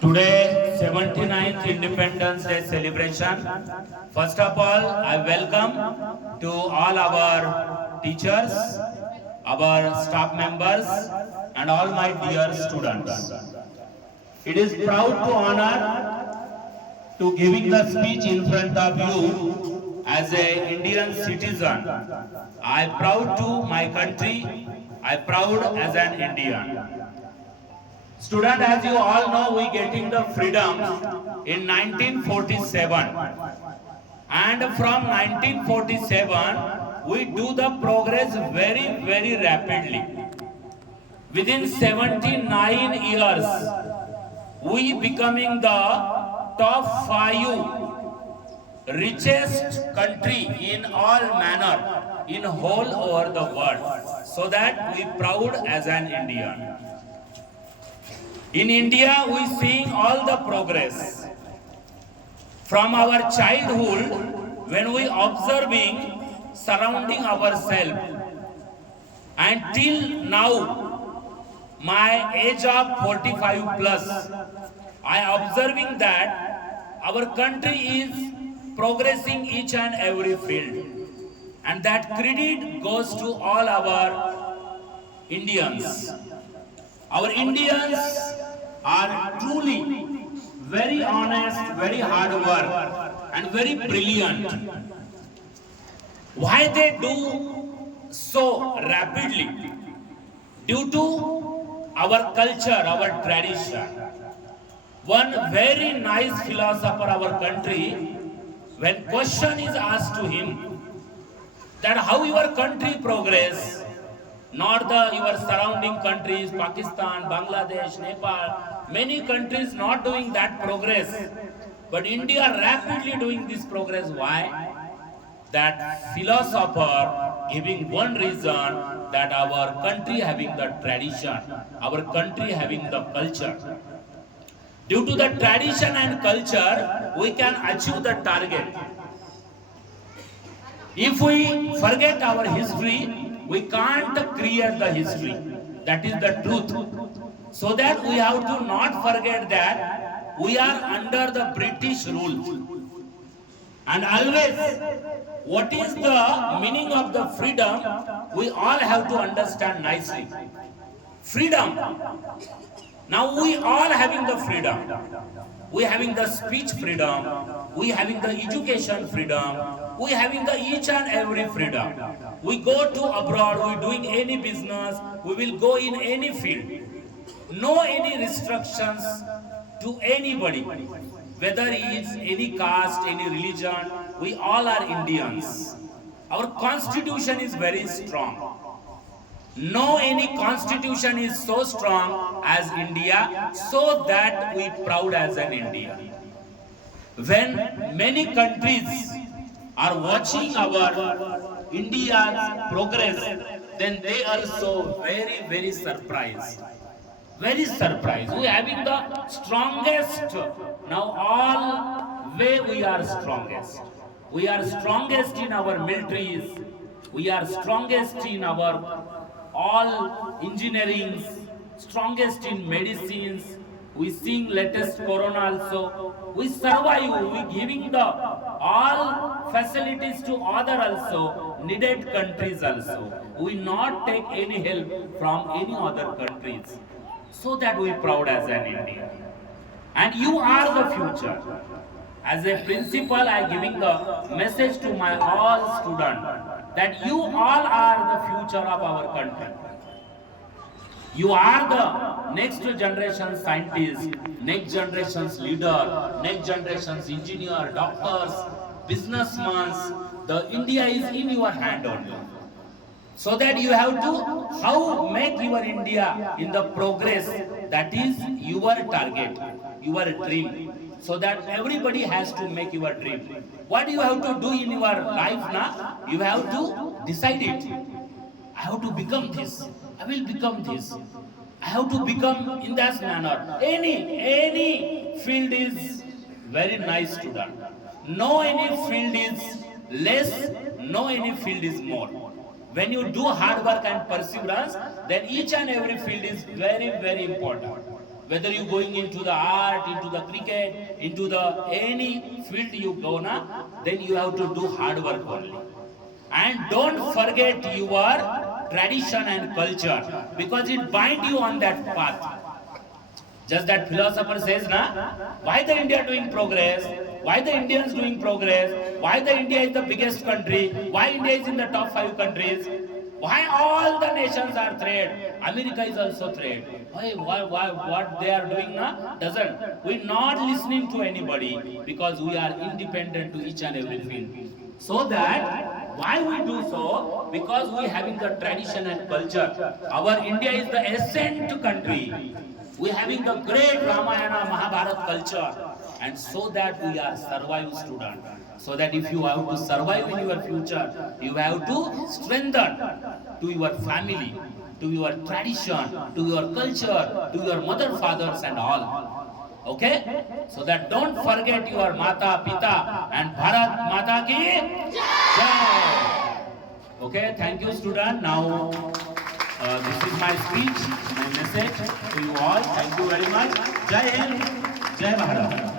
Today, 79th Independence Day celebration. First of all, I welcome to all our teachers, our staff members, and all my dear students. It is proud to honor to giving the speech in front of you as a Indian citizen. I proud to my country. I proud as an Indian. Student, as you all know, we getting the freedom in 1947. And from 1947, we do the progress very rapidly. Within 79 years, we becoming the top 5 richest country in all manner, in whole over the world. So that we proud as an Indian. In India, we seeing all the progress. From our childhood, when we observing surrounding ourselves, and till now, my age of 45 plus, I observing that our country is progressing each and every field. And that credit goes to all our Indians. Our Indians are truly very honest, very hard work, and very brilliant. Why they do so rapidly? Due to our culture, our tradition. One very nice philosopher of our country, when question is asked to him that how your country progress, not your surrounding countries, Pakistan, Bangladesh, Nepal, many countries not doing that progress, but India rapidly doing this progress. Why? That philosopher giving one reason, that our country having the tradition, our country having the culture. Due to the tradition and culture, we can achieve the target. If we forget our history, we can't create the history. That is the truth. So that we have to not forget that we are under the British rule. And always, what is the meaning of the freedom, we all have to understand nicely. Freedom. Now we all having the freedom. We having the speech freedom. We having the education freedom. We having the each and every freedom. We go to abroad, we doing any business, we will go in any field. No any restrictions to anybody. Whether he is any caste, any religion, we all are Indians. Our constitution is very strong. No any constitution is so strong as India, so that we proud as an Indian. When many countries are watching our India's progress, then they are so very surprised. Very surprised. We having the strongest. Now all way we are strongest. We are strongest in our militaries. We are strongest in our all engineering, strongest in medicines. We seeing latest corona also. We survive. We giving the all facilities to other also, needed countries also. We not take any help from any other countries. So that we proud as an Indian. And you are the future. As a principal, I giving the message to my all students that you all are the future of our country. You are the next generation scientist, next generation's leader, next generation's engineer, doctors, businessmen. The India is in your hand only. So that you have to how make your India in the progress, that is your target, your dream. So that everybody has to make your dream. What you have to do in your life now? You have to decide it. I have to become this. I will become this. I have to become in that manner. Any field is very nice student. No any field is less, no any field is more. When you do hard work and perseverance, then each and every field is very important. Whether you going into the art, into the cricket, into the any field you go na, then you have to do hard work only. And don't forget your tradition and culture, because it bind you on that path. Just that philosopher says, na, why the India doing progress? Why the Indians doing progress? Why the India is the biggest country? Why India is in the top 5 countries? Why all the nations are threat? America is also threat. Why, what they are doing now doesn't. We're not listening to anybody, because we are independent to each and every field. So that, why we do so? Because we having the tradition and culture. Our India is the ancient country. We having the great Ramayana, Mahabharata culture, and so that we are survive student. So that if you have to survive in your future, you have to strengthen to your family, to your tradition, to your culture, to your mother, fathers and all. Okay? So that don't forget your Mata, Pita and Bharat Mata ki Jai. Okay, thank you student. Now this is my speech, my message to you all. Thank you very much. Jai Hind, Jai Bharat.